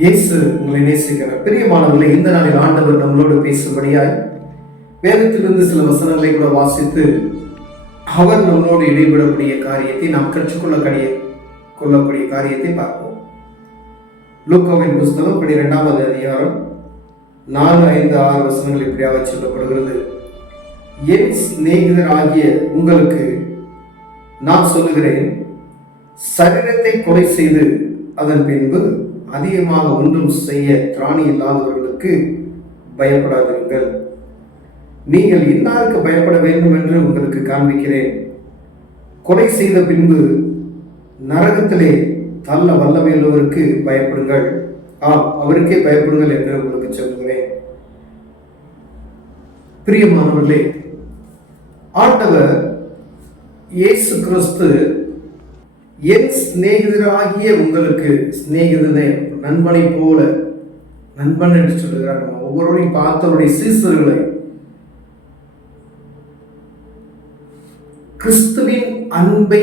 இயேசு உங்களை நேசிக்கிறார். பிரியமானவர்களே, இந்த நாளில் ஆண்டவர் நம்மளோடு பேசும்படியாய் வேதத்திலிருந்து சில வசனங்களை கூட வாசித்து அவர் நம்மளோடு இடைபெறக்கூடிய காரியத்தை நாம் கொள்ளக்கூடிய காரியத்தை பார்ப்போம். லூக்காவின் புஸ்தகம் 12வது அதிகாரம் 4, 5, 6 வசனங்கள் இப்படியாக சொல்லப்படுகிறது. என் சிநேகிதர் ஆகிய உங்களுக்கு நான் சொல்லுகிறேன், சரீரத்தை கொலை செய்து அதன் பின்பு அதிகமாக ஒன்றும் செய்ய திராணி இல்லாதவர்களுக்கு பயப்படாதீர்கள். நீங்கள் இன்னாருக்கு பயப்பட வேண்டும் என்று உங்களுக்கு காண்பிக்கிறேன். கொலை செய்த பின்பு நரகத்திலே தள்ள வல்லமையுள்ளவருக்கு பயப்படுங்கள், அவருக்கே பயப்படுங்கள் என்று உங்களுக்கு சொல்கிறேன். பிரியமானவர்களே, ஆண்டவர் இயேசு கிறிஸ்து என் சிநேகிதராகிய உங்களுக்கு, சிநேகிதனை நண்பனை போல, நண்பன் என்று சொல்லுகிறார். நம்ம ஒவ்வொருவரையும் பார்த்தவருடைய சீசர்களை கிறிஸ்துவின் அன்பை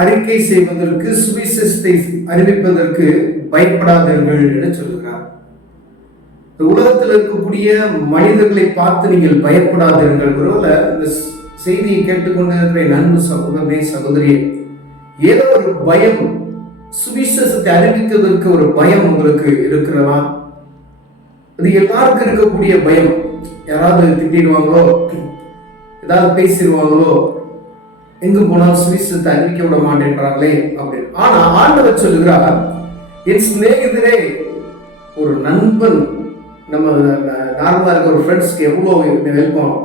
அறிக்கை செய்வதற்கு, சுவிசேஷத்தை அறிவிப்பதற்கு பயப்படாதீர்கள் என்று சொல்லுகிறார். இந்த உலகத்தில் இருக்கக்கூடிய மனிதர்களை பார்த்து நீங்கள் பயப்படாதீர்கள். ஒருவேளை இந்த செய்தியை கேட்டுக்கொண்டிருக்கிற நண்பு சகோதரனே, சகோதரியே, ஏதோ ஒரு பயம், சுவிசேஷத்தை அறிவிக்கிறதுக்கு ஒரு பயம் உங்களுக்கு இருக்கிறதா? அது எல்லாருக்கும் இருக்கக்கூடிய பயம். யாராவது திட்டிடுவாங்களோ, ஏதாவது பேசிடுவாங்களோ, எங்கு போனாலும் சுவிசேஷத்தை அறிவிக்க விட மாட்டேன்றாங்களே அப்படின்னு. ஆனா ஆண்டவர் சொல்லுகிறார், என் சிநேகிதரே, ஒரு நண்பன், நம்ம நார்மலா இருக்க ஒரு ஃப்ரெண்ட்ஸ்க்கு எவ்வளவு வெல்கம்,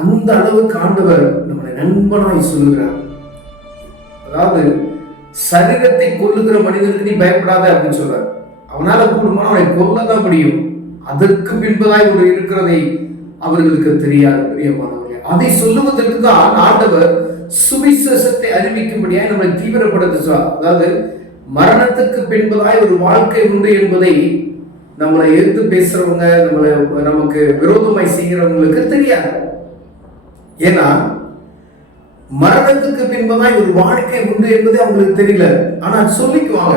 அந்த அளவுக்கு ஆண்டவர் நம்மளை நண்பனாய் சொல்லுகிறார். அதாவது சரீரத்தை கொல்லுகிற மனிதனுக்கு நீ பயப்படாத அப்படின்னு சொல்றார். அவனால கூடுமான அவனை கொல்லதான் முடியும். அதற்கு பின்பதாய் ஒரு இருக்கிறதை அவர்களுக்கு தெரியாது. பிரியமானவர்களே, அதை சொல்லுவதற்கு தான் ஆண்டவர் சுவிசேஷத்தை அறிவிக்கும்படியாய் நம்மளை தீவிரப்படுத்துவார். அதாவது மரணத்துக்கு பின்பதாய் ஒரு வாழ்க்கை உண்டு என்பதை நம்மளை எதிர்த்து பேசுறவங்க, நமக்கு விரோதமாய் செய்கிறவங்களுக்கு தெரியாது. ஏன்னா மரணத்துக்கு பின்பதாய் ஒரு வாழ்க்கை உண்டு என்பது அவங்களுக்கு தெரியல. ஆனா சொல்லிக்குவாங்க,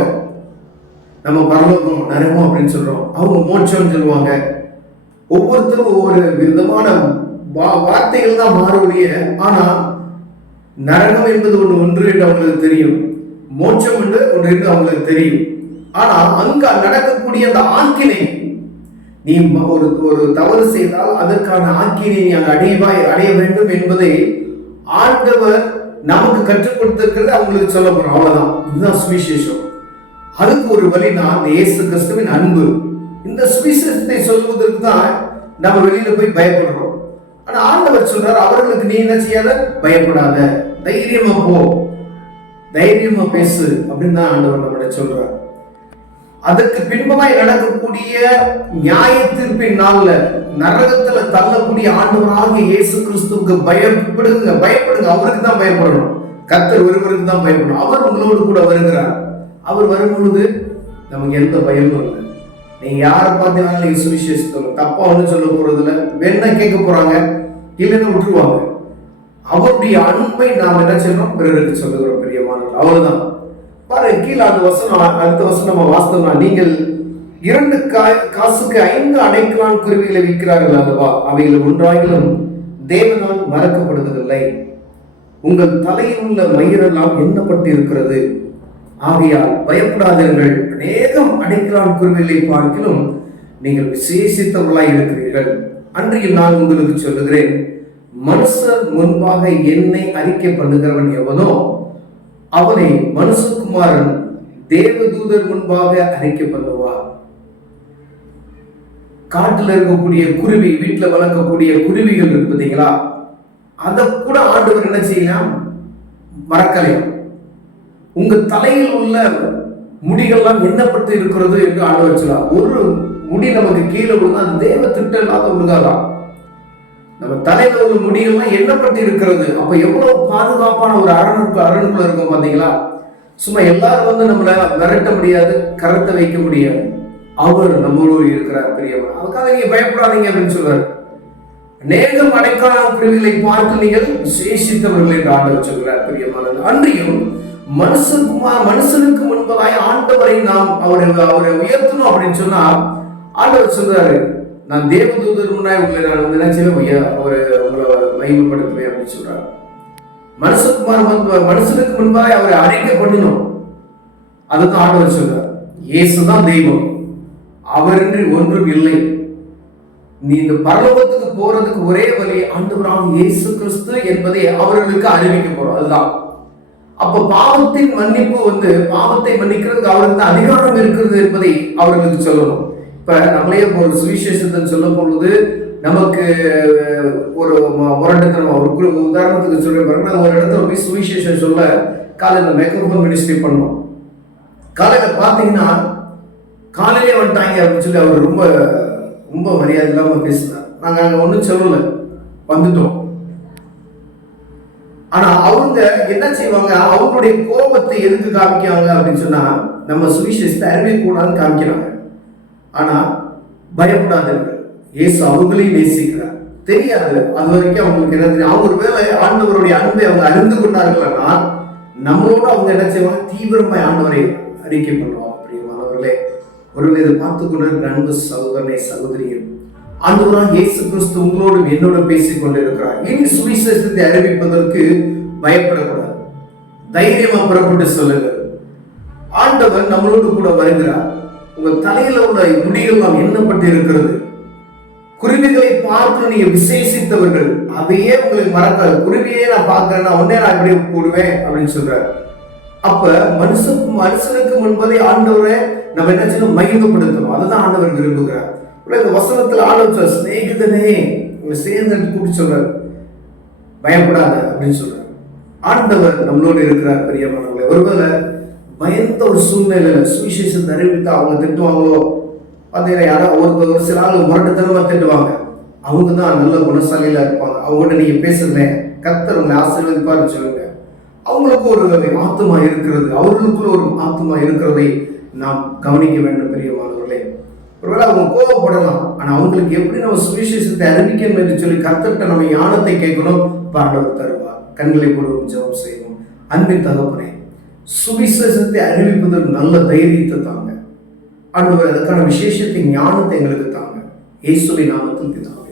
நம்ம பரலோகம் நரகம் அப்படின்னு சொல்றோம், அவங்க மோட்சம் சொல்லுவாங்க. ஒவ்வொருத்தரும் ஒவ்வொரு விதமான வார்த்தைகள் தான் மாறக்கூடிய. ஆனா நரகம் என்பது ஒன்று என்று அவங்களுக்கு தெரியும், மோட்சம் என்று ஒன்று என்று அவங்களுக்கு தெரியும். ஆனா அங்க நடக்கக்கூடிய அந்த ஆக்கினை, நீ ஒரு தவறு செய்தால் அதற்கான ஆக்கினை நீ அடைய வேண்டும் என்பதை ஆண்டவர் நமக்கு கற்றுக் கொடுத்திருக்கிறது அவங்களுக்கு சொல்ல போறோம். அவ்வளவுதான். இதுதான் சுவிசேஷம். அதுக்கு ஒரு வழினா இயேசு கிறிஸ்துவின் அன்பு. இந்த சுவிசேஷத்தை சொல்வதற்கு தான் நம்ம வெளியில போய் பயப்படுறோம். ஆனா ஆண்டவர் சொல்றாரு, அவர்களுக்கு நீ என்ன செய்யாத, பயப்படாத, தைரியமா போ, தைரியமா பேசு அப்படின்னு தான் ஆண்டவர் நம்மள சொல்றார். அதற்கு பின்பமாய் நடக்கக்கூடிய நியாய தீர்ப்பின் நாள்ல நரகத்துல தள்ளக்கூடிய ஆண்டவராக இயேசு கிறிஸ்துவுக்கு பயப்படுங்க. அவருக்கு தான் பயப்படணும். கர்த்தர் ஒருவருக்கு தான் பயப்படணும். அவர் உங்களோடு கூட வருகிறார். அவர் வரும்பொழுது நமக்கு எந்த பயமும் இல்லை. நீங்க யாரை பார்த்தீங்கன்னா நீங்க சுவிசேஷத்துல தப்பா ஒண்ணு சொல்ல போறது இல்லை. வேணா கேட்க போறாங்க, இல்லைன்னு விட்டுருவாங்க. அவருடைய அன்பை நாம் என்ன செய்யணும், பிறருக்கு சொல்லுகிறோம். பிரியமானவர்கள், அவ்வளவுதான். பாருங்க, கீழே அந்த வசனம், அடுத்த வசனம் நம்ம வாசித்தோம்னா, நீங்கள் 2 காசுக்கு 5 அடைக்கலான் குருவிகளை விற்கிறார்கள் அல்லவா, அவைகள் ஒன்றாகிலும் தேவனால் மறக்கப்படுவதில்லை. உங்கள் தலையில் உள்ள மயிரெல்லாம் எண்ணப்பட்டு இருக்கிறது. ஆகையால் பயப்படாதீர்கள். அநேகம் அடைக்கலான் குருவிகளை பார்க்கிலும் நீங்கள் விசேஷித்தவர்களாய் இருக்கிறீர்கள். அன்றையில் நான் உங்களுக்கு சொல்லுகிறேன், மனுஷர் முன்பாக என்னை அறிக்கை பண்ணுகிறவன் எவனோ அவனை மனுஷகுமாரன் தேவதூதர் முன்பாக அறிக்கை பண்ணுவார். காட்டுல இருக்கக்கூடிய குருவி, வீட்டுல வளர்க்கக்கூடிய குருவிகள் இருக்கு பார்த்தீங்களா, அதை கூட ஆண்டவர் என்ன செய்யலாம், மறக்கலையும். உங்க தலையில் உள்ள முடிகள்லாம் எண்ணப்பட்டு இருக்கிறது என்று ஆண்டவர் சொல்லலாம். ஒரு முடி நமக்கு கீழே விழுந்தா அது தேவ திட்டம் இல்லாத விழுகாதான். நம்ம தலையில உள்ள முடிகள்லாம் எண்ணப்பட்டு இருக்கிறது. அப்ப எவ்வளவு பாதுகாப்பான ஒரு அரணுக்குள்ள இருக்கும் பாத்தீங்களா. சும்மா எல்லாரும் நம்மளை மிரட்ட முடியாது, கரத்தை வைக்க முடியாது. அவர் நம்மளோடு இருக்கிறார். பெரியவர். அதுக்காக நீங்க பயப்படாதீங்க அப்படின்னு சொல்றாரு. அநேகம் அடைக்கலான் குருவிகளை பார்த்து நீங்கள் விசேஷித்தவர்கள் என்று ஆண்டவர் சொல்கிறார். பிரியமானவர்களே, அன்றியும் மனுஷனுக்கு முன்பதாய் ஆண்டவரை நாம் அவரை உயர்த்தணும் அப்படின்னு சொன்னா ஆண்டவர் சொல்றாரு, நான் தேவதூதர் முன்னாடி உங்களை நான் நினைச்சேன் உங்களை மகிமைப்படுத்துவேன் அப்படின்னு சொல்றாரு. மனுஷனுக்கு முன்பாக அவரை அறிக்கை பண்ணணும். அதுதான் ஆண்டவர் சொல்றார். இயேசுதான் தெய்வம், அவரின்றி ஒன்றும் இல்லை. நீ இந்த பரலோகத்துக்கு போறதுக்கு ஒரே வழி ஆண்டவராக இயேசு கிறிஸ்து என்பதை அவர்களுக்கு அறிவிக்க போறோம். அதுதான். அப்ப பாவத்தின் மன்னிப்பு பாவத்தை மன்னிக்கிறதுக்கு அவருக்கு தான் அதிகாரம் இருக்கிறது என்பதை அவர்களுக்கு சொல்லணும். இப்ப நம்மளே ஒரு சுவிசேஷத்தை சொல்லும் பொழுது நமக்கு ஒரு முரட்டுத்தனம், ஒரு உதாரணத்துக்கு சொல்ல பாருங்க, ஒரு இடத்துல போய் சுவிசேஷம் சொல்ல காலையில் மைக்ரோஃபோன் மினிஸ்ட்ரி பண்ணோம். காலையில பாத்தீங்கன்னா காலையிலே வந்துட்டாங்க அப்படின்னு சொல்லி அவர் ரொம்ப ரொம்ப மரியாதை இல்லாம பேசினார். நாங்க அங்க ஒன்றும் சொல்லல, வந்துட்டோம். ஆனா அவங்க என்ன செய்வாங்க, அவங்களுடைய கோபத்தை எதுக்கு காமிக்காங்க அப்படின்னு சொன்னா நம்ம சுவிசேஷத்தை அறிவிக்கக்கூடாதுன்னு காமிக்கிறாங்க. ஆனா பயப்படாதீர்கள், இயேசு அவங்களையும் நேசிக்கிறார். தெரியாது அது வரைக்கும் அவங்களுக்கு என்ன தெரியும். அவங்க ஒருவேளை ஆண்டவருடைய அன்பை அவங்க அறிந்து கொண்டார்கள்னா நம்மளோட அவங்க என்ன செய்வாங்க, தீவிரமாய் ஆண்டவரை அறிக்கை பண்ணுவாங்க. பிரியமானவர்களே, ஒருவேளை இதை பார்த்து கொண்டிருக்கிற அன்பு சகோதரனை சகோதரிகள், ஆண்டவராக இயேசு கிறிஸ்து உங்களோடு என்னோட பேசிக் கொண்டிருக்கிறார். இனி சுவிசேஷத்தை அறிவிப்பதற்கு பயப்படக்கூடாது, தைரியமா புறப்பட்டு சொல்லுங்கள். ஆண்டவர் நம்மளோடு கூட வருகிறார். உங்க தலையில உள்ள முடிகள் எல்லாம் எண்ணப்பட்டு இருக்கிறது. குருவிகளை பார்த்து நீங்க விசேஷித்தவர்கள், அதையே உங்களுக்கு மறக்காது. குருவியே நான் பார்க்கிறேன்னா உடனே நான் எப்படி போடுவேன் அப்படின்னு சொல்றாரு. அப்ப மனுஷனுக்கு முன்பதை ஆண்டவரை நம்ம என்ன செய்யணும், மகிமைப்படுத்தணும். அதுதான் ஆண்டவர் விரும்புகிறார். இந்த வசனத்துல ஆண்டவர் சிநேகிதனே உங்களை சேர்ந்து கூப்பிட்டு சொல்றாரு, பயப்படாத அப்படின்னு சொல்றாரு. ஆண்டவர் நம்மளோடு இருக்கிறார். பெரியமானவர்களே, ஒருவேளை பயந்த ஒரு சூழ்நிலையில சுவிசேஷத்தை அறிவித்து அவங்க திட்டுவாங்களோ பார்த்தீங்கன்னா, யாராவது ஒரு சில ஆள் முரட்டுத்தனமா திட்டுவாங்க. அவங்க தான் நல்ல குணசாலியில இருப்பாங்க. அவங்ககிட்ட நீங்க பேசுறேன் கர்த்தர் உங்களை ஆசீர்வதிப்பாருன்னு சொல்லுங்க. அவங்களுக்கு ஒரு ஆத்துமா இருக்கிறது, அவர்களுக்குள்ள ஒரு ஆத்துமா இருக்கிறதை நாம் கவனிக்க வேண்டும். பெரியமானவர்களே, ஒருவேளை அவங்க கோபப்படலாம், ஆனா அவங்களுக்கு எப்படி நம்ம சுவிசேஷத்தை அறிவிக்கணும் என்று சொல்லி கர்த்தர்கிட்ட நம்ம ஞானத்தை கேட்கணும். ஆண்டவர் தருவார். கண்களை போடுவோம், ஜெபம் செய்வோம். அன்பின் தகப்பனே, சுவிசேஷத்தை அறிவிப்பதற்கு நல்ல தைரியத்தை தாங்க ஆண்டவர். அதுக்கான விசேஷத்தை ஞானத்தை எங்களுக்கு தாங்க. இயேசுவின் நாமத்தில் பிதாவே.